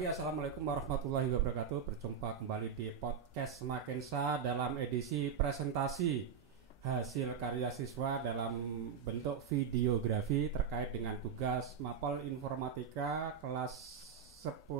pagi, Assalamualaikum warahmatullahi wabarakatuh. Berjumpa kembali di podcast Semakensa dalam edisi presentasi hasil karya siswa dalam bentuk videografi terkait dengan tugas Mapel Informatika kelas 10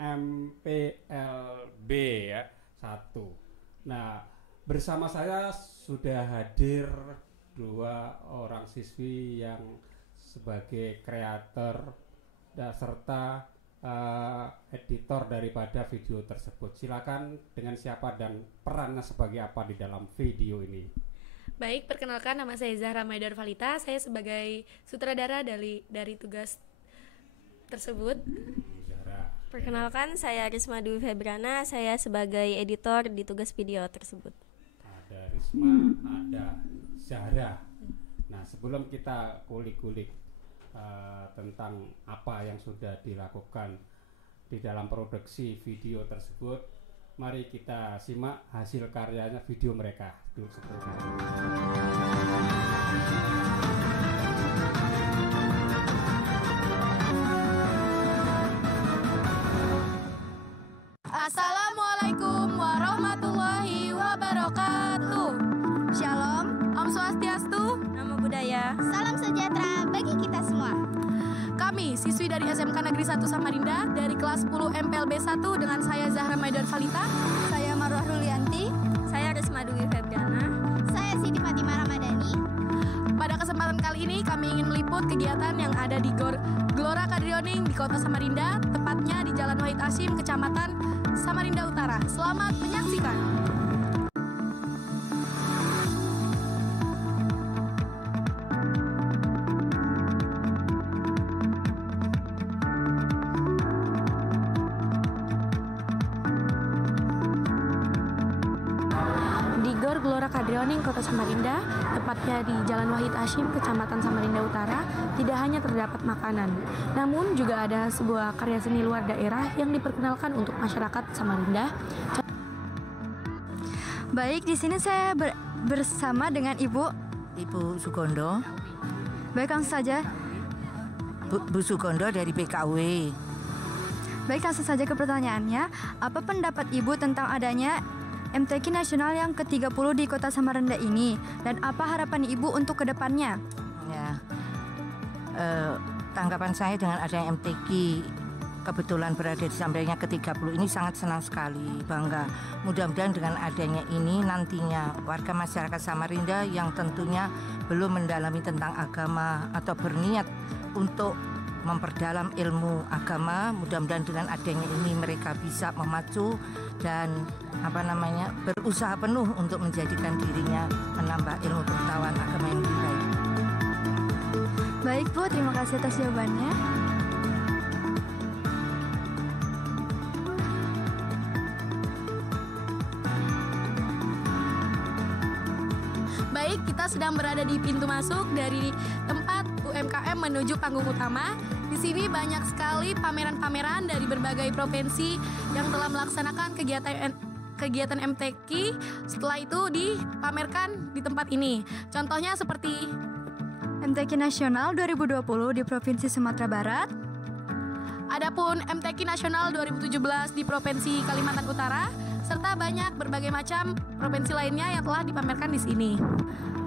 MPLB ya 1. Nah, bersama saya sudah hadir dua orang siswi yang sebagai kreator serta editor daripada video tersebut. Silakan dengan siapa dan perannya sebagai apa di dalam video ini. Baik, perkenalkan nama saya Zahra Maidar Valita. Saya sebagai sutradara dari tugas tersebut. Zahra. Perkenalkan, saya Risma Dwi Febrana. Saya sebagai editor di tugas video tersebut. Ada Risma, ada Zahra. Nah, sebelum kita kulik-kulik tentang apa yang sudah dilakukan di dalam produksi video tersebut, mari kita simak hasil karyanya video mereka dulu seperti ini. Assalamualaikum warahmatullahi wabarakatuh. Shalom, Om Swastiastu, Namo Buddhaya. salam sejahtera bagi kita semua. kami siswi dari SMK Negeri 1 Samarinda dari kelas 10 MPLB 1 dengan saya Zahra Maidar Valita. Saya Marwah Rulianti. Saya Risma Dwi Febrana. Saya Siti Fatimah Ramadhani. Pada kesempatan kali ini kami ingin meliput kegiatan yang ada di Gelora Kadrioning di Kota Samarinda, tepatnya di Jalan Wahid Hasyim, Kecamatan Samarinda Utara. Selamat menyaksikan. Gelora Kadrioning Kota Samarinda, tepatnya di Jalan Wahid Hasyim, Kecamatan Samarinda Utara, tidak hanya terdapat makanan, namun juga ada sebuah karya seni luar daerah yang diperkenalkan untuk masyarakat Samarinda. Baik, di sini saya bersama dengan Ibu Sugondo. Baik, langsung saja. Bu Sugondo dari BKW. Baik, langsung saja ke pertanyaannya. Apa pendapat Ibu tentang adanya MTQ Nasional yang ke-30 di Kota Samarinda ini, dan apa harapan Ibu untuk kedepannya? Ya, tanggapan saya dengan adanya MTQ kebetulan berada di Samarinda ke-30 ini sangat senang sekali, bangga. Mudah-mudahan dengan adanya ini nantinya warga masyarakat Samarinda yang tentunya belum mendalami tentang agama atau berniat untuk memperdalam ilmu agama, mudah-mudahan dengan adanya ini mereka bisa memacu dan berusaha penuh untuk menjadikan dirinya menambah ilmu pengetahuan agama yang lebih baik. Baik Bu, terima kasih atas jawabannya. Baik, kita sedang berada di pintu masuk dari tempat UMKM menuju panggung utama. Di sini banyak sekali pameran-pameran dari berbagai provinsi yang telah melaksanakan kegiatan MTQ. Setelah itu dipamerkan di tempat ini. Contohnya seperti MTQ Nasional 2020 di Provinsi Sumatera Barat. adapun MTQ Nasional 2017 di Provinsi Kalimantan Utara, serta banyak berbagai macam provinsi lainnya yang telah dipamerkan di sini.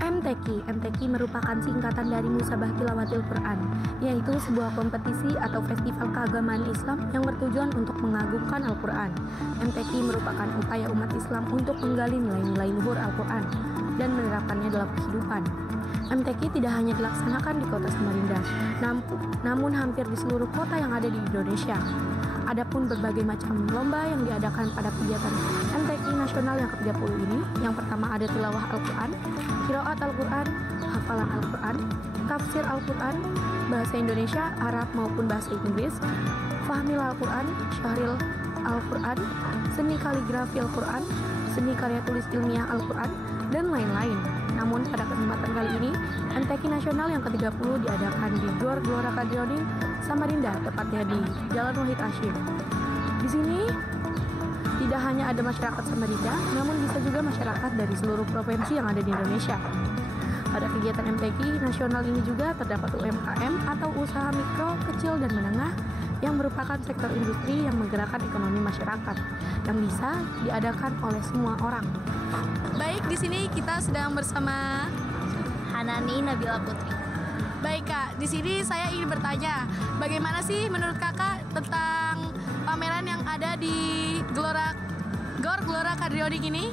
MTQ merupakan singkatan dari Musabah Tilawatil Quran, yaitu sebuah kompetisi atau festival keagamaan Islam yang bertujuan untuk mengagungkan Al-Quran. MTQ merupakan upaya umat Islam untuk menggali nilai-nilai luhur Al-Quran dan menerapkannya dalam kehidupan. MTQ tidak hanya dilaksanakan di Kota Samarinda, namun hampir di seluruh kota yang ada di Indonesia. Adapun berbagai macam lomba yang diadakan pada kegiatan MTQ Nasional yang ke-30 ini, yang pertama ada tilawah Al-Quran, qiraat Al-Quran, hafalan Al-Quran, tafsir Al-Quran, bahasa Indonesia, Arab maupun bahasa Inggris, fahmil Al-Quran, syahril Al-Quran, seni kaligrafi Al-Quran, seni karya tulis ilmiah Al-Quran, dan lain-lain. Namun pada kesempatan kali ini, MTQ Nasional yang ke-30 diadakan di Gor Gelora Kadrioning, Samarinda, tepatnya di Jalan Wahid Hasyim. Di sini tidak hanya ada masyarakat Samarinda, namun bisa juga masyarakat dari seluruh provinsi yang ada di Indonesia. Pada kegiatan MTQ Nasional ini juga terdapat UMKM atau usaha mikro, kecil, dan menengah yang merupakan sektor industri yang menggerakkan ekonomi masyarakat yang bisa diadakan oleh semua orang. Baik, di sini kita sedang bersama Hanani Nabila Putri. Baik Kak, di sini saya ingin bertanya, bagaimana sih menurut Kakak tentang pameran yang ada di Gor Glora Kadrioning ini?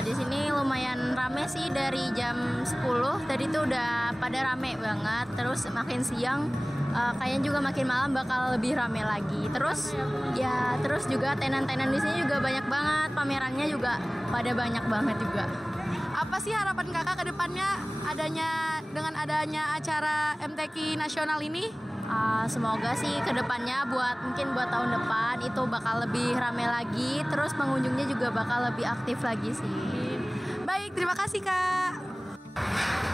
Di sini lumayan rame sih dari jam 10. Tadi tuh udah pada rame banget. Terus makin siang kayaknya juga makin malam bakal lebih rame lagi. Terus juga tenan-tenan di sini juga banyak banget. Pamerannya juga pada banyak banget juga. Apa sih harapan Kakak ke depannya dengan adanya acara MTQ nasional ini? Semoga sih kedepannya mungkin buat tahun depan itu bakal lebih rame lagi, terus pengunjungnya juga bakal lebih aktif lagi sih. Baik, terima kasih Kak.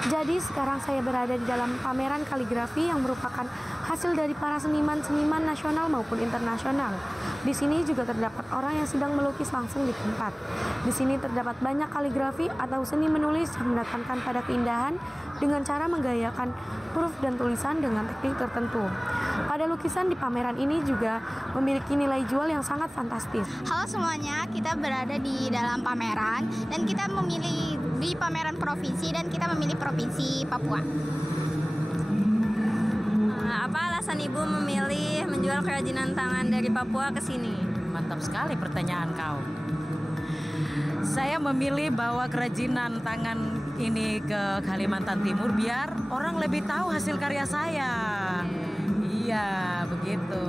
Jadi sekarang saya berada di dalam pameran kaligrafi yang merupakan hasil dari para seniman-seniman nasional maupun internasional. Di sini juga terdapat orang yang sedang melukis langsung di tempat. Di sini terdapat banyak kaligrafi atau seni menulis yang mendatangkan pada keindahan dengan cara menggayakan huruf dan tulisan dengan teknik tertentu. Pada lukisan di pameran ini juga memiliki nilai jual yang sangat fantastis. Halo semuanya, kita berada di dalam pameran dan kita memilih di pameran provinsi dan kita memilih provinsi Papua. Apa alasan Ibu memilih menjual kerajinan tangan dari Papua ke sini? Mantap sekali pertanyaan kau. Saya memilih bawa kerajinan tangan ini ke Kalimantan Timur biar orang lebih tahu hasil karya saya. Iya, begitu.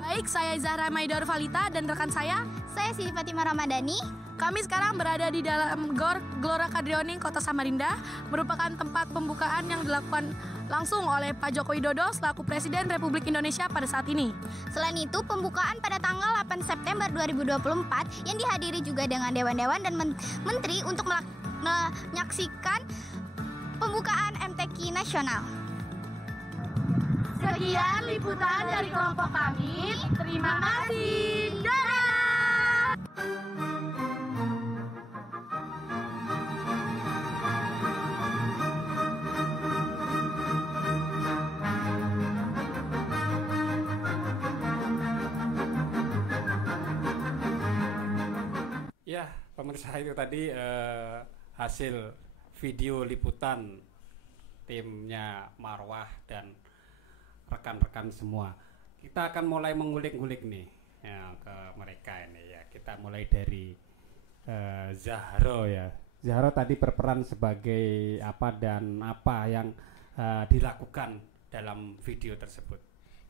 Baik, saya Zahra Maidor Valita dan rekan saya Siti Fatimah Ramadhani. Kami sekarang berada di dalam Gor Glora Kadrioning Kota Samarinda, merupakan tempat pembukaan yang dilakukan langsung oleh Pak Joko Widodo selaku Presiden Republik Indonesia pada saat ini. Selain itu, pembukaan pada tanggal 8 September 2024 yang dihadiri juga dengan dewan-dewan dan menteri untuk menyaksikan pembukaan MTQ nasional. Sekian liputan dari kelompok kami. Terima kasih. Dadah. Ya, pemirsa, itu tadi hasil video liputan timnya Marwah dan rekan-rekan semua. Kita akan mulai mengulik-ngulik nih ya, ke mereka ini ya. Kita mulai dari Zahro ya. Zahro tadi berperan sebagai apa dan apa yang dilakukan dalam video tersebut.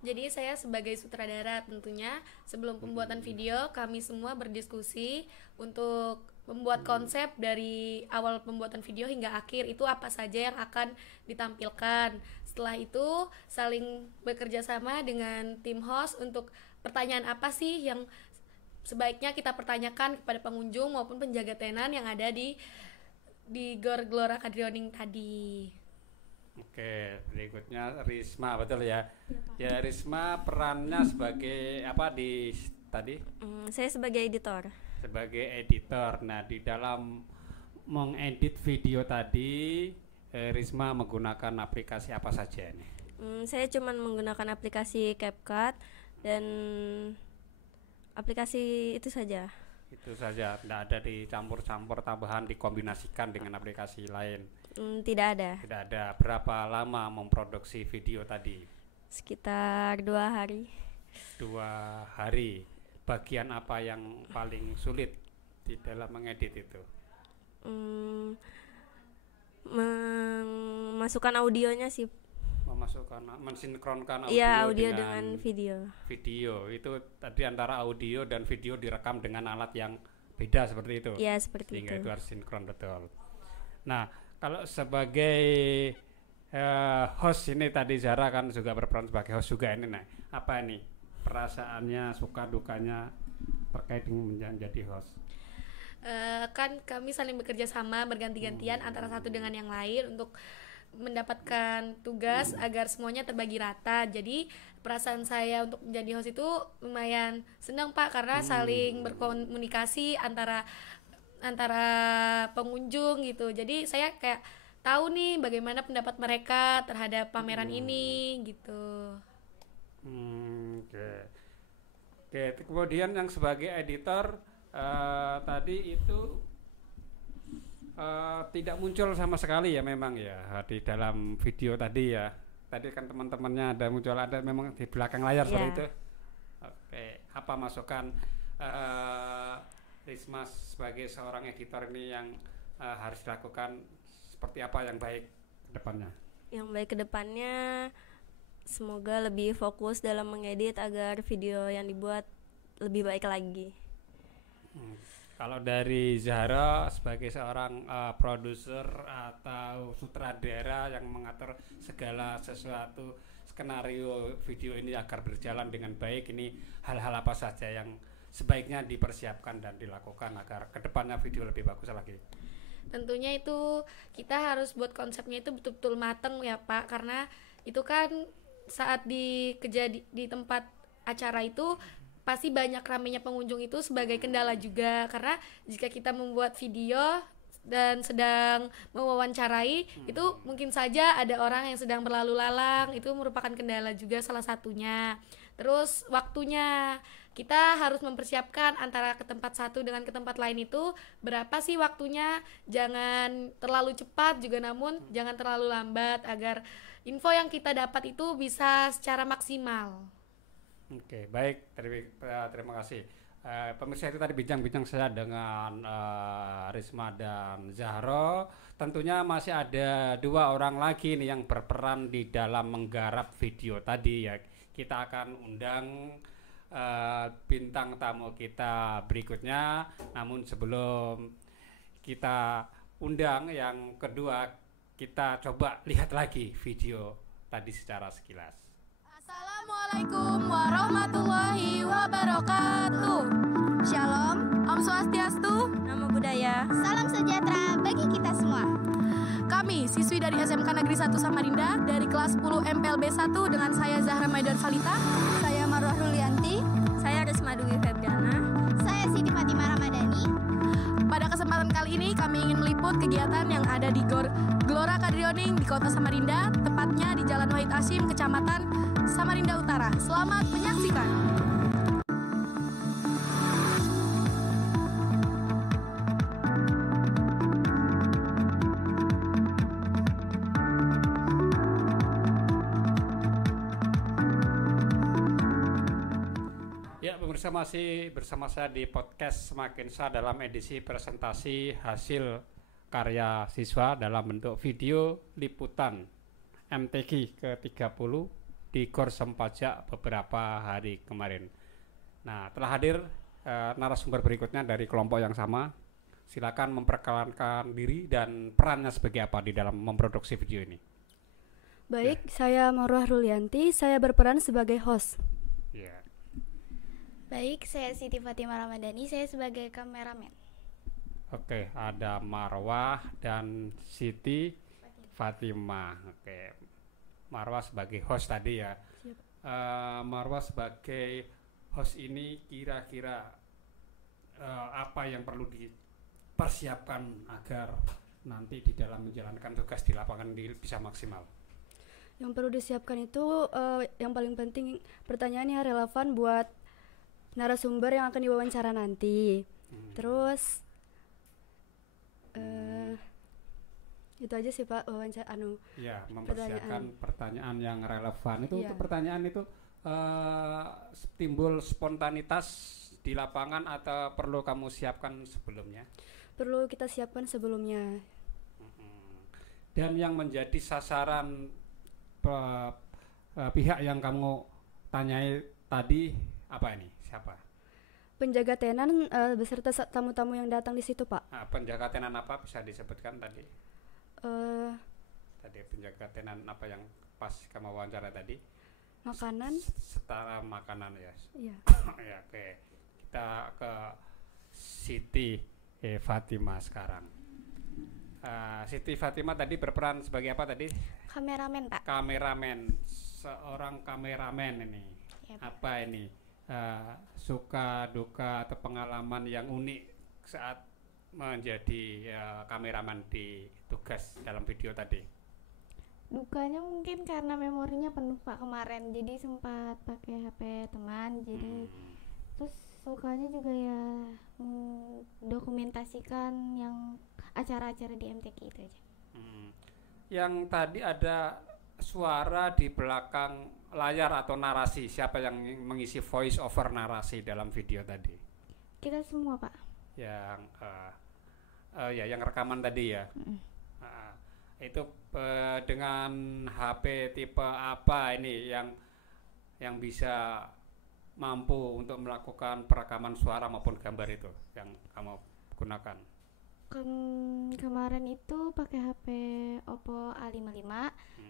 Jadi saya sebagai sutradara tentunya sebelum pembuatan video kami semua berdiskusi untuk membuat konsep dari awal pembuatan video hingga akhir itu apa saja yang akan ditampilkan. Setelah itu saling bekerja sama dengan tim host untuk pertanyaan apa sih yang sebaiknya kita pertanyakan kepada pengunjung maupun penjaga tenan yang ada di Gor Glora Kadrioning tadi. Oke, berikutnya Risma, betul ya? Ya, Risma perannya sebagai apa di tadi? Saya sebagai editor. Sebagai editor. Nah, di dalam mengedit video tadi, Risma menggunakan aplikasi apa saja nih? Saya cuma menggunakan aplikasi CapCut dan aplikasi itu saja. Itu saja, tidak ada dicampur-campur tambahan, dikombinasikan dengan aplikasi lain. Tidak ada. Tidak ada. Berapa lama memproduksi video tadi? Sekitar 2 hari. 2 hari. Bagian apa yang paling sulit di dalam mengedit itu? Memasukkan audionya sih. Mensinkronkan audio, iya, audio dengan video. Video itu tadi antara audio dan video direkam dengan alat yang beda seperti itu. Iya, seperti sehingga itu harus sinkron, betul. Nah, kalau sebagai host ini tadi Zahra kan juga berperan sebagai host juga ini. Nah, apa ini perasaannya, suka dukanya terkait dengan menjadi host? Kan kami saling bekerja sama berganti-gantian antara satu dengan yang lain untuk mendapatkan tugas agar semuanya terbagi rata. Jadi perasaan saya untuk menjadi host itu lumayan senang Pak, karena saling berkomunikasi antara pengunjung gitu. Jadi saya kayak tahu nih bagaimana pendapat mereka terhadap pameran ini gitu. Oke. Oke, kemudian yang sebagai editor tadi itu tidak muncul sama sekali ya memang ya di dalam video tadi ya. Tadi kan teman-temannya ada muncul, ada memang di belakang layar seperti itu. Oke, apa masukan Risma sebagai seorang editor ini yang harus dilakukan, seperti apa yang baik ke depannya? Yang baik ke depannya semoga lebih fokus dalam mengedit agar video yang dibuat lebih baik lagi. Kalau dari Zahra sebagai seorang produser atau sutradara yang mengatur segala sesuatu skenario video ini agar berjalan dengan baik, ini hal-hal apa saja yang sebaiknya dipersiapkan dan dilakukan agar kedepannya video lebih bagus lagi? Tentunya itu kita harus buat konsepnya itu betul-betul mateng ya Pak, karena itu kan saat di tempat acara itu pasti banyak ramainya pengunjung, itu sebagai kendala juga, karena jika kita membuat video dan sedang mewawancarai itu mungkin saja ada orang yang sedang berlalu lalang, itu merupakan kendala juga salah satunya. Terus waktunya kita harus mempersiapkan antara ke tempat satu dengan ke tempat lain itu berapa sih waktunya, jangan terlalu cepat juga namun jangan terlalu lambat agar info yang kita dapat itu bisa secara maksimal. Oke, baik, terima kasih. Pemirsa, itu tadi bincang-bincang saya dengan Risma dan Zahra. Tentunya masih ada 2 orang lagi nih yang berperan di dalam menggarap video tadi ya. Kita akan undang bintang tamu kita berikutnya. Namun sebelum kita undang yang kedua, kita coba lihat lagi video tadi secara sekilas. Assalamualaikum warahmatullahi wabarakatuh. Shalom, Om Swastiastu, Namo Buddhaya. salam sejahtera bagi kita semua. kami siswi dari SMK Negeri 1 Samarinda dari kelas 10 MPLB 1 dengan saya Zahra Maidan Valita. Saya Marwah Rulianti. Saya Risma Dwi Febriana. Saya Siti Fatimah Ramadhani. Pada kesempatan kali ini kami ingin meliput kegiatan yang ada di Gelora Kadrioning di Kota Samarinda, tepatnya di Jalan Wahid Hasyim, Kecamatan Samarinda Utara. Selamat menyaksikan. Ya, pemirsa, masih bersama saya di podcast Semakin Sah dalam edisi presentasi hasil karya siswa dalam bentuk video liputan MTQ ke-30 di Gor Sempajak beberapa hari kemarin. Nah, telah hadir narasumber berikutnya dari kelompok yang sama. Silakan memperkenalkan diri dan perannya sebagai apa di dalam memproduksi video ini. Baik, saya Marwah Rulianti, saya berperan sebagai host. Ya. Baik, saya Siti Fatimah Ramadhani, saya sebagai kameramen. Oke, ada Marwah dan Siti Fatimah. Oke, Marwah sebagai host tadi ya. Marwah sebagai host ini kira-kira apa yang perlu dipersiapkan agar nanti di dalam menjalankan tugas di lapangan bisa maksimal? Yang perlu disiapkan itu yang paling penting pertanyaan yang relevan buat narasumber yang akan diwawancara nanti. Terus itu aja sih Pak, wawancara Ya, mempersiapkan pertanyaan yang relevan itu. Ya. Untuk pertanyaan itu timbul spontanitas di lapangan atau perlu kamu siapkan sebelumnya? perlu kita siapkan sebelumnya. Dan yang menjadi sasaran pihak yang kamu tanyai tadi apa ini? Siapa? Penjaga tenan beserta tamu-tamu yang datang di situ Pak. Nah, penjaga tenan apa bisa disebutkan tadi? Tadi penjaga tenan apa yang pas kamu wawancara tadi? Makanan. Setara makanan ya. Iya. Ya, oke. Kita ke Siti Fatimah sekarang. Siti Fatimah tadi berperan sebagai apa tadi? Kameramen, Pak. Kameramen. Seorang kameramen ini. Ya, Pak. Apa ini? Suka duka atau pengalaman yang unik saat menjadi kameraman di tugas dalam video tadi? Dukanya mungkin karena memorinya penuh Pak kemarin, jadi sempat pakai HP teman, jadi terus sukanya juga ya dokumentasikan yang acara-acara di MTQ itu aja. Yang tadi ada suara di belakang layar atau narasi, siapa yang mengisi voice over narasi dalam video tadi? Kita semua Pak. Yang ya yang rekaman tadi ya. Itu dengan HP tipe apa ini yang bisa mampu untuk melakukan perekaman suara maupun gambar itu yang kamu gunakan? Kemarin itu pakai HP Oppo A55,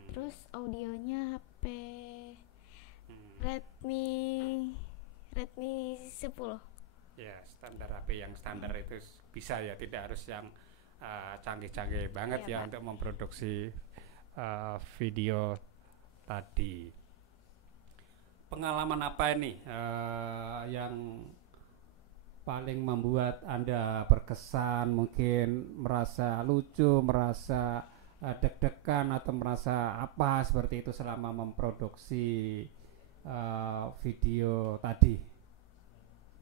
terus audionya HP Redmi 10. Ya, standar HP yang standar itu bisa ya, tidak harus yang canggih-canggih banget ya untuk memproduksi video tadi. Pengalaman apa ini yang paling membuat Anda berkesan, mungkin merasa lucu, merasa deg-degan atau merasa apa seperti itu selama memproduksi video tadi?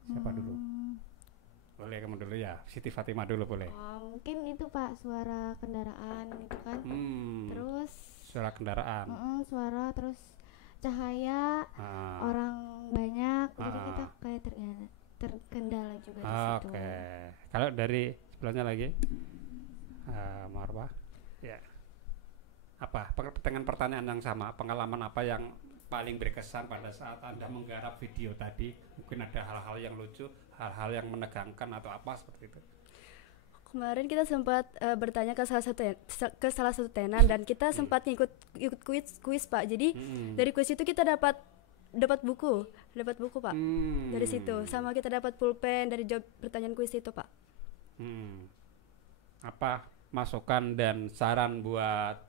Siapa dulu? Boleh kamu dulu ya, Siti Fatimah dulu boleh. Mungkin itu Pak, suara kendaraan gitu kan. Terus suara kendaraan. Suara, terus cahaya, orang banyak, jadi kita kayak terkendala juga di situ. Oke. Kalau dari sebelahnya lagi, Marwah, ya. Apa? Dengan pertanyaan yang sama, pengalaman apa yang paling berkesan pada saat Anda menggarap video tadi? Mungkin ada hal-hal yang lucu, hal-hal yang menegangkan atau apa seperti itu? Kemarin kita sempat bertanya ke salah satu tenan dan kita sempat ikut kuis Pak. Jadi dari kuis itu kita dapat buku Pak. Dari situ sama kita dapat pulpen dari jawab pertanyaan kuis itu Pak. Apa masukan dan saran buat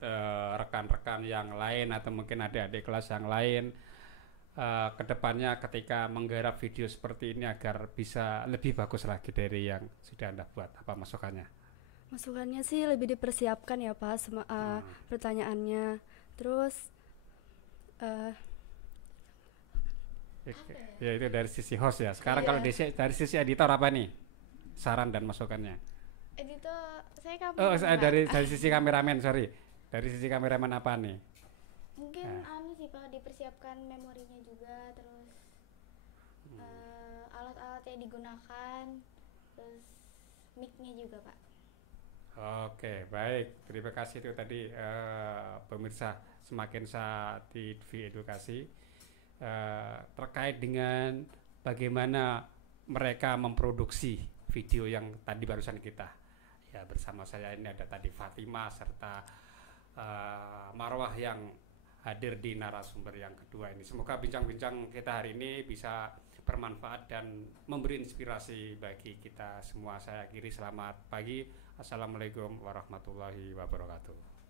rekan-rekan yang lain atau mungkin adik-adik kelas yang lain kedepannya ketika menggarap video seperti ini agar bisa lebih bagus lagi dari yang sudah Anda buat? Apa masukannya? Masukannya sih lebih dipersiapkan ya Pak pertanyaannya. Terus ya itu dari sisi host ya. Sekarang kalau dari sisi editor apa nih saran dan masukannya? Editor saya kameramen. Dari sisi kameramen, sorry. Dari sisi kameramen apa nih? Mungkin sih Pak, dipersiapkan memorinya juga, terus alat-alat yang digunakan, terus mic-nya juga Pak. Oke, baik. Terima kasih itu tadi pemirsa Semakin Saat TV Edukasi terkait dengan bagaimana mereka memproduksi video yang tadi barusan kita. Ya, bersama saya ini ada tadi Fatimah serta Marwah yang hadir di narasumber yang kedua ini. Semoga bincang-bincang kita hari ini bisa bermanfaat dan memberi inspirasi bagi kita semua. Saya akhiri, selamat pagi. Assalamualaikum warahmatullahi wabarakatuh.